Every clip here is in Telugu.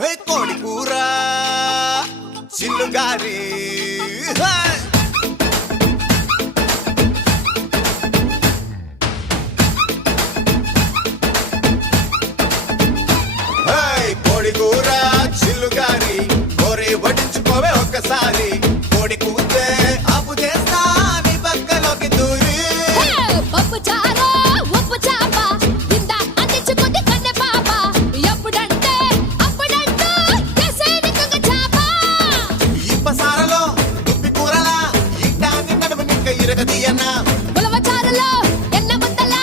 కోడి కూర చిల్లుగారి కోడి కూర చిల్లుగారి కోరి వడ్డించుకోవే ఒక్కసారి కోడి కూతే అప్పు చేస్తా నీ పక్కలోకి దూరి పప్పు చారు ఉప్పు చాప ఇందా అందించుకుంది కన్నె పాప ఎప్పుడంటే అప్పుడంటూ ఎసేని కుంగ చాప ఇప్పసారలో దుప్పి కూరలా ఇట్టాన్ని నడుము నిక్క ఇరగదీయన్నా ఉలవ చారులో ఎన్న ముద్దల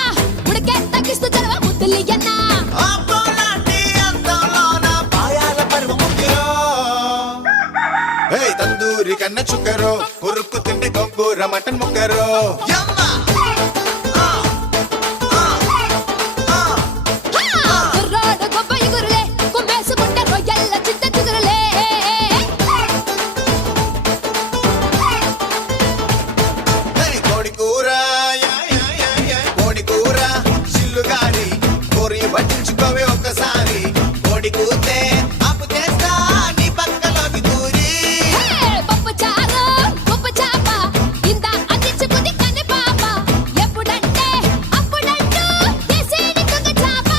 ఉడికే తగ్గిస్తూ జరవ ముద్దులియన్న అబ్బోలాంటి అందంలోన పాయాల పరువు ముగ్గురో తందూరి కన్న చుక్కరో కొరుక్కు తిండి గొంగూర మటన్ ముక్కరో గుర్రాడు గొప్ప ఎగురులే కుమ్మేసుకుంటే రొయ్యల్ల చింత చిగురులే కోడి కూర కోడి కూర చిల్లుగారి కోరి పట్టించుకోవే ఒక్కసారి కోడి కూతే అప్పు చేస్తా నీ పక్కలోకి దూరి పప్పు చారు ఉప్పు చాప ఇందా అందించుకుంది కన్నె పాప ఎప్పుడంటే అప్పుడంటూ ఎసేని కుంగ చాప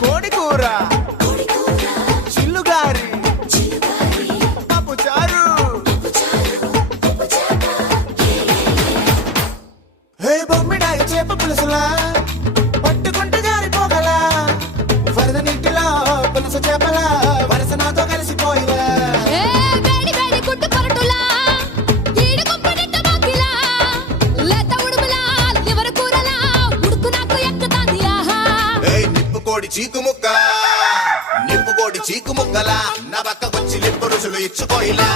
కోడి కూర చిల్లుగారి పప్పు చారు బొమ్మిడాయి చేప పులుసులా పట్టుకుంటే జారిపోగలా వరద నీటిలో పులుసు చేపలా వరస నాతో కలిసిపోయిలా వేడి వేడి గుడ్డు పరటులా ఈడు గుంపనిట్ట బాకిలా లేత ఉడుములా లివర్ కూరలా ఉడుకు నాకు ఎక్కుతాంది ఆహా నిప్పు కోడి చీకు ముక్క నిప్పు కోడి చీకు ముక్కలా నా పక్క వచ్చి లిప్పు రుచులు ఇచ్చుకోయిలా